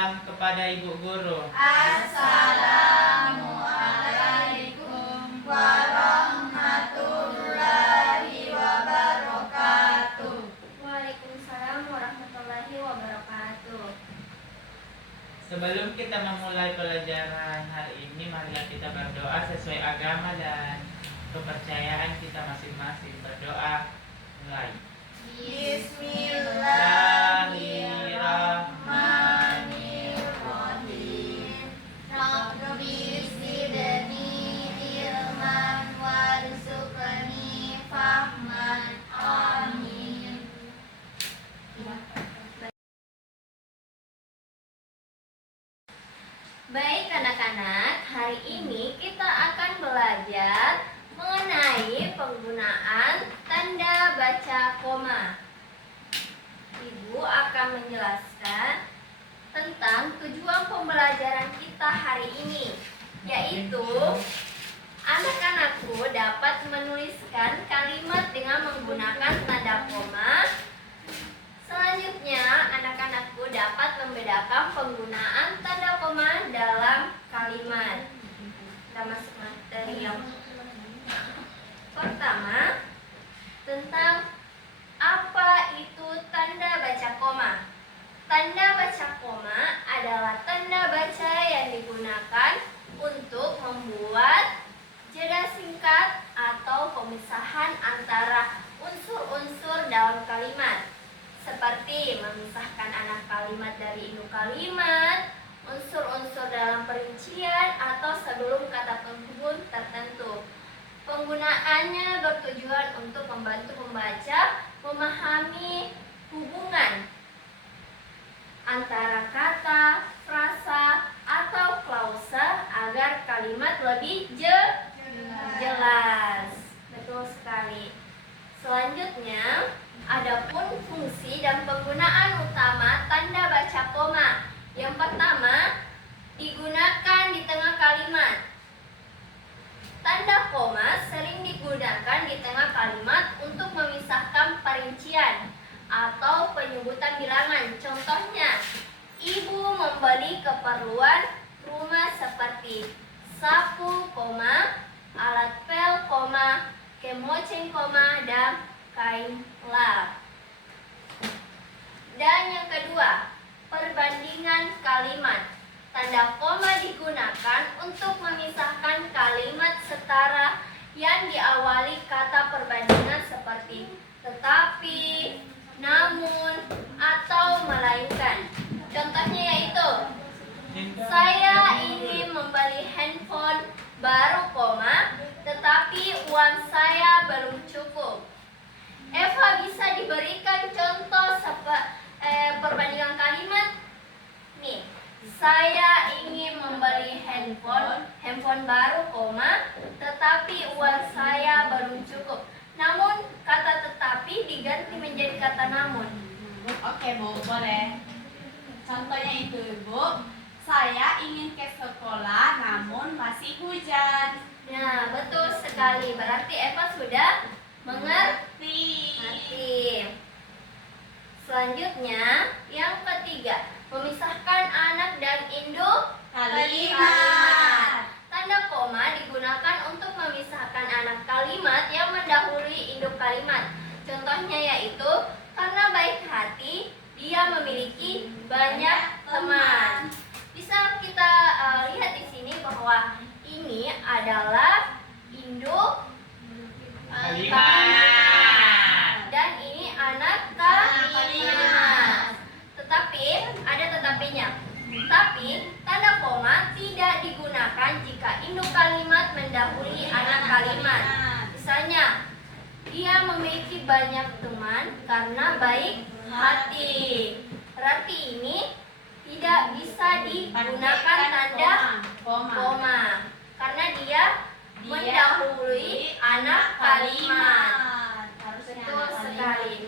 salam kepada Ibu Guru. Assalamualaikum warahmatullahi wabarakatuh. Waalaikumsalam warahmatullahi wabarakatuh. Sebelum kita memulai pelajaran hari ini, marilah kita berdoa sesuai agama dan kepercayaan kita masing-masing. Berdoa, mulai. Bismillahirrahmanirrahim. Rabbi zidni ilman warzuqni fahman. Amin. Baik anak-anak, hari ini kita akan belajar mengenai penggunaan tanda baca koma. Ibu akan menjelaskan tentang tujuan pembelajaran kita hari ini, yaitu anak-anakku dapat menuliskan kalimat dengan menggunakan tanda koma. Selanjutnya, anak-anakku dapat membedakan penggunaan tanda koma dalam kalimat. Kita masuk materi yang pertama, tentang apa itu tanda baca koma. Tanda baca koma adalah tanda baca yang digunakan untuk membuat jeda singkat atau pemisahan antara unsur-unsur dalam kalimat, seperti memisahkan anak kalimat dari induk kalimat, unsur-unsur dalam perincian, atau sebelum kata penghubung tertentu. Penggunaannya bertujuan untuk membantu pembaca memahami hubungan antara kata, frasa, atau klausa agar kalimat lebih jelas. Betul sekali. Selanjutnya, adapun fungsi dan penggunaan utama tanda baca koma. Yang pertama, digunakan di tengah kalimat. Tanda koma sering digunakan di tengah kalimat untuk memisahkan perincian atau penyebutan bilangan. Contohnya, ibu membeli keperluan rumah seperti sapu, alat pel, kemoceng, dan kain lap. Dan yang kedua, perbandingan kalimat. Tanda koma digunakan untuk memisahkan kalimat setara yang diawali kata perbandingan seperti tetapi, namun, atau melainkan. Contohnya yaitu, saya ingin membeli handphone baru, tetapi uang saya belum cukup. Eva bisa diberikan contoh perbandingan kalimat. Nih, saya ingin membeli handphone baru, tetapi uang saya belum cukup. Namun, kata tetapi diganti menjadi kata namun. Oke, Bu, boleh. Contohnya itu, Ibu. Saya ingin ke sekolah namun masih hujan. Nah, betul sekali. Berarti Eva sudah mengerti. Selanjutnya, yang ketiga, memisahkan anak dan induk Kalimat. Tanda koma digunakan untuk memisahkan anak kalimat yang mendahului induk kalimat. Contohnya yaitu, karena baik hati, dia memiliki banyak teman. Bisa kita lihat di sini bahwa ini adalah induk kalimat dan ini anak kalimat. Tetapi ada tetapinya. Tapi tanda koma tidak digunakan jika induk kalimat mendahului anak kalimat. Misalnya, dia memiliki banyak teman karena baik hati. Berarti ini tidak bisa digunakan tanda koma karena dia mendahului anak kalimat. Betul sekali.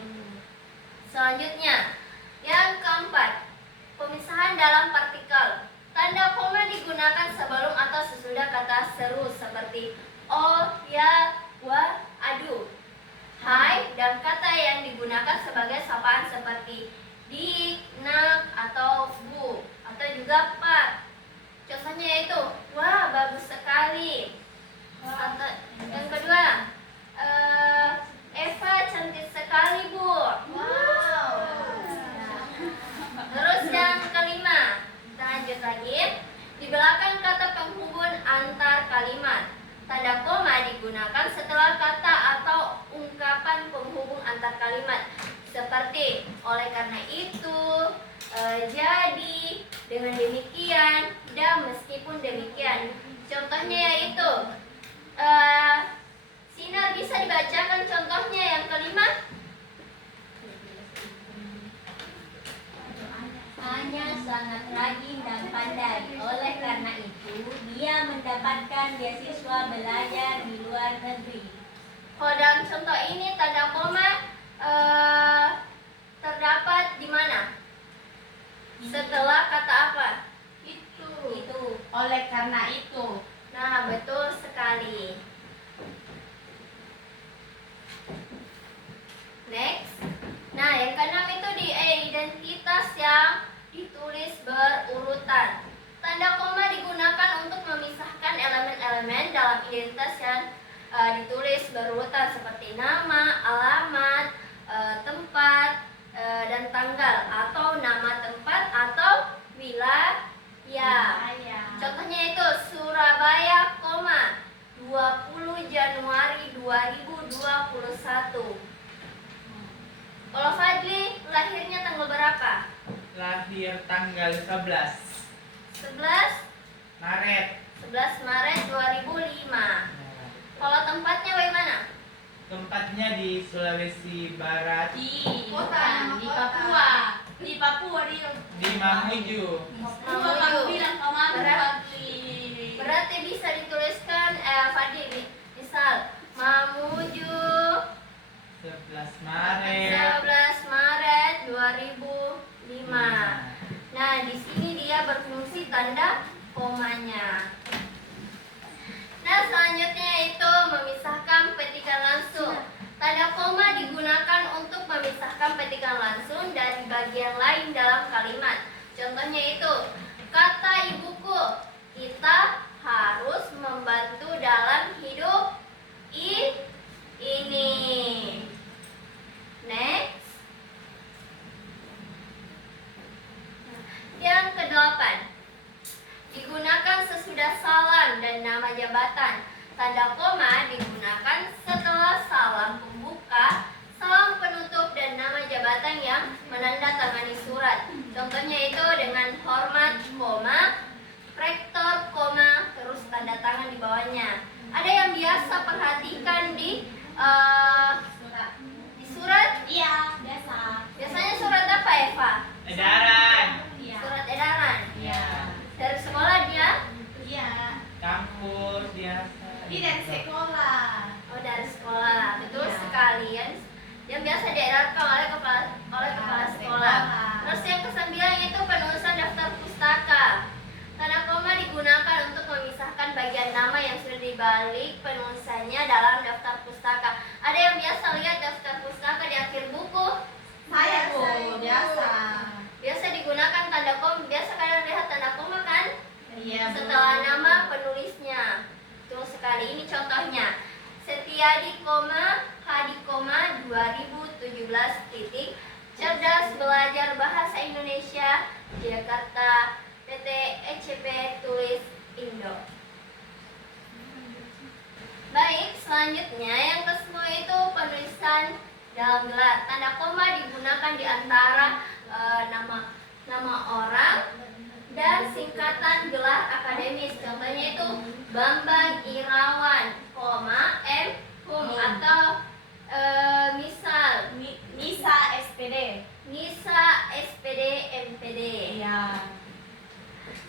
Selanjutnya, yang keempat, pemisahan dalam partikel. Tanda koma digunakan sebelum atau sesudah kata seru seperti oh, ya, wah, aduh, hai, dan kata yang digunakan sebagai sapaan seperti dik, nak, atau bu, atau gapat. Contohnya yaitu, wah bagus sekali. Atau yang kedua, Eva cantik sekali Bu. Wow. Terus yang kelima, kita lanjut lagi. Di belakang kata penghubung antar kalimat, tanda koma digunakan setelah kata atau ungkapan penghubung antar kalimat. Seperti oleh karena itu, jadi, dengan demikian, dan meskipun demikian. Contohnya yaitu, Sinar bisa dibacakan contohnya yang kelima? Hanya sangat rajin dan pandai. Oleh karena itu, dia mendapatkan beasiswa belajar di luar negeri. Kalau dalam contoh ini tanda koma terdapat di mana? Setelah kata apa? Itu. Oleh karena itu. Nah, betul sekali. Next. Nah, yang keenam itu di identitas yang ditulis berurutan. Tanda koma digunakan untuk memisahkan elemen-elemen dalam identitas yang ditulis berurutan seperti nama, alamat, tempat, dan tanggal, atau nama tempat atau wilayah. Contohnya itu Surabaya, 20 Januari 2021. Kalau Fadli lahirnya tanggal berapa? Lahir tanggal 11 Maret. 11 Maret 2005. Kalau tempatnya bagaimana? Tempatnya di Sulawesi Barat, Di Kota. Papua. Di Papua di Mamuju. Papua kamu bilang kemarin Berat. Fadli. Berarti bisa dituliskan Fadli, misal Mamuju 11 Maret. 11 Maret 2005. Nah, di sini dia berfungsi tanda komanya. Nah, selanjutnya itu memisahkan petikan langsung. Tanda koma digunakan untuk memisahkan petikan langsung dari bagian lain dalam kalimat. Contohnya itu, kata ibuku, kita harus membantu dalam hidup ini. Next. Yang kedelapan, digunakan sesudah salam dan nama jabatan. Tanda koma digunakan setelah salam pembuka, salam penutup, dan nama jabatan yang menandatangani surat. Contohnya itu dengan hormat, koma, rektor, koma, terus tanda tangan di bawahnya. Ada yang biasa perhatikan di surat? Iya, biasa. Biasanya surat apa, Eva? Edaran. Iya. Surat edaran. Iya. Dari sekolah dia? Iya. Kampus biasa. Ini dari sekolah. Oh, dari sekolah. Betul Iya. sekali ya. Yang biasa diedarkan oleh kepala sekolah. Terus yang kesembilan itu penulisan daftar pustaka. Tanda koma digunakan untuk memisahkan bagian nama yang sudah dibalik penulisannya dalam daftar pustaka. Ada yang biasa lihat daftar pustaka di akhir buku? Saya Bu, biasa. Biasa digunakan tanda koma. Biasa kalian lihat tanda koma kan? Iya, Bu. Setelah nama penulisnya. Betul sekali. Ini contohnya. Setiadi, Hadi, 2017 titik. Cerdas belajar bahasa Indonesia, Jakarta, PT ECP tulis Indo. Baik, selanjutnya yang ke-10 itu penulisan dalam gelar. Tanda koma digunakan di antara nama orang dan singkatan gelar akademis. Contohnya itu Bambang Irawan, M. Hum, atau misal Nisa SPD. Nisa SPD MPD. Iya.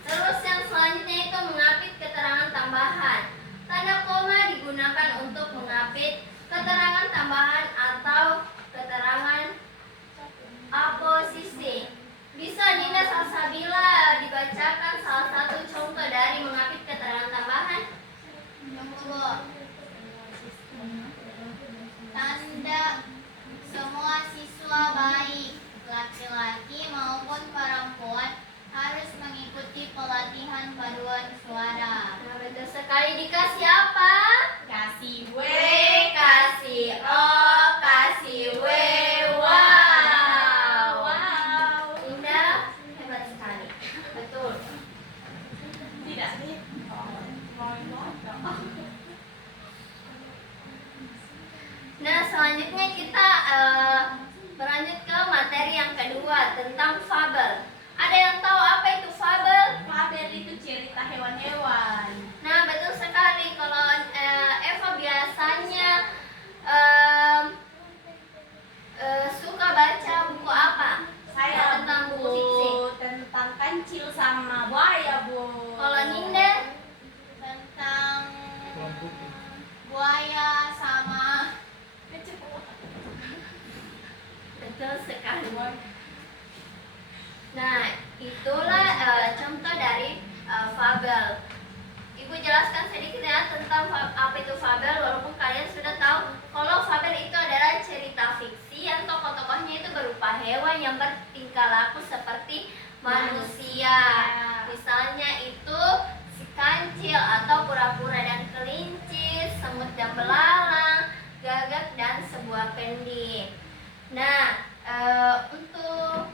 Terus yang selanjutnya itu mengapit keterangan tambahan. Tanda koma digunakan untuk mengapit keterangan tambahan atau keterangan aposisi. Bisa Nina Salsabila dibacakan salah satu contoh dari mengapit keterangan tambahan? Tanda semua siswa baik, laki-laki maupun perempuan, dengan paduan suara. Nah, betul sekali. Dikasih apa? Kasih W, Kasih O, kasih W. Wow. wow. Indah, hebat sekali. Betul. Tidak. Nah, selanjutnya kita berlanjut ke materi yang kedua tentang fabel. Ada yang tahu apa itu fabel? Fabel itu cerita hewan-hewan. Nah, betul sekali. Kalau Eva biasanya em, suka baca buku apa? Saya Tentang buku fiksi. tentang kancil sama buaya, Bu. Kalau Ninda, Tentang Kelompok. buaya sama betul sekali. Nah, itulah contoh dari fabel. Ibu jelaskan sedikit ya tentang apa itu fabel, walaupun kalian sudah tahu kalau fabel itu adalah cerita fiksi yang tokoh-tokohnya itu berupa hewan yang bertingkah laku seperti manusia. Misalnya itu si kancil atau pura-pura dan kelinci, semut dan belalang, gagak dan sebuah kendi. Nah, untuk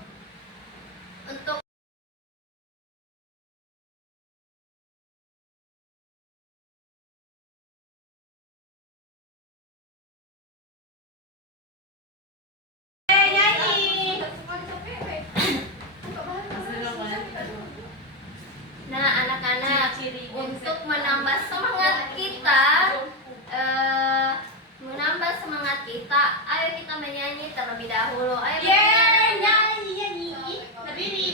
Nyanyi. Nah, anak-anak, Ciri-ciri untuk menambah semangat kita, ayo kita menyanyi terlebih dahulu. Ayo Yeay, menyanyi. nyanyi. Berdiri.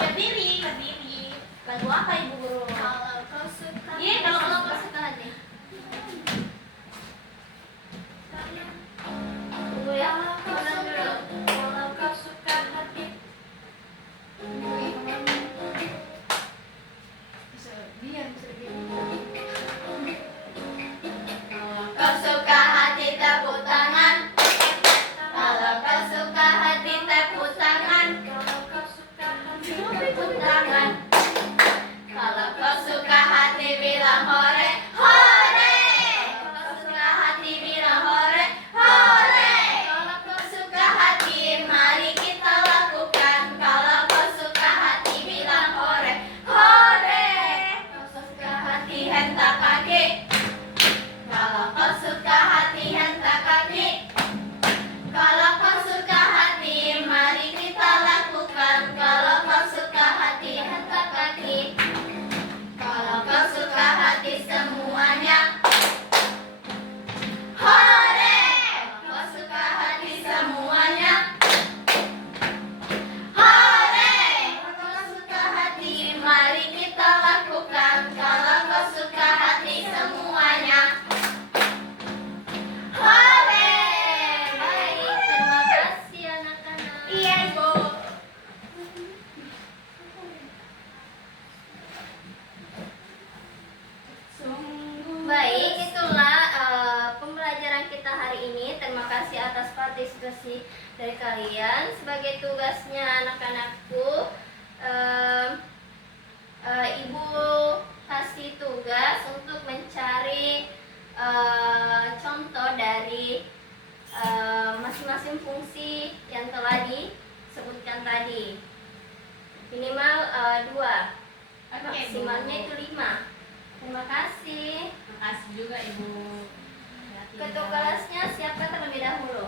Lagu apa Ibu Guru? Kalau kau suka, Iya, kalau kalau kau suka nih. Tunggu ya, ulang dulu. Kalau kau suka hati. Kau suka hati tepuk tangan. Kalau kau suka hati tepuk tangan. Kalau kau suka hati tepuk tangan. Kalau kau suka hati bilang hore, hore. Kalau kau suka hati bilang hore, hore. Kalau kau suka hati mari kita lakukan. Kalau kau suka hati bilang hore, hore. Kalau kau suka hati hentak kaki. Kalau kau suka hati hentak kaki. Kalau kau suka hati mari kita lakukan. Kalau kau suka hati hentak kaki. Kalau kau suka hati semuanya. Hore! Kalau kau suka hati semuanya. Hore! Kalau kau suka hati mari kita lakukan. Kalau kau suka hati semuanya. Hore! Baik, terima kasih anak-anak. Iya, Ibu. Baik, itulah pembelajaran kita hari ini. Terima kasih atas partisipasi dari kalian. Sebagai tugasnya anak-anakku, Ibu kasih tugas untuk mencari contoh dari masing-masing fungsi yang telah disebutkan tadi. Minimal 2, maksimalnya itu 5. Terima kasih. Makasih juga Ibu. Ketua kelasnya siapkan terlebih dahulu.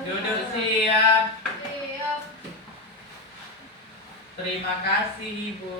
Duduk siap. Siap. Terima kasih Ibu.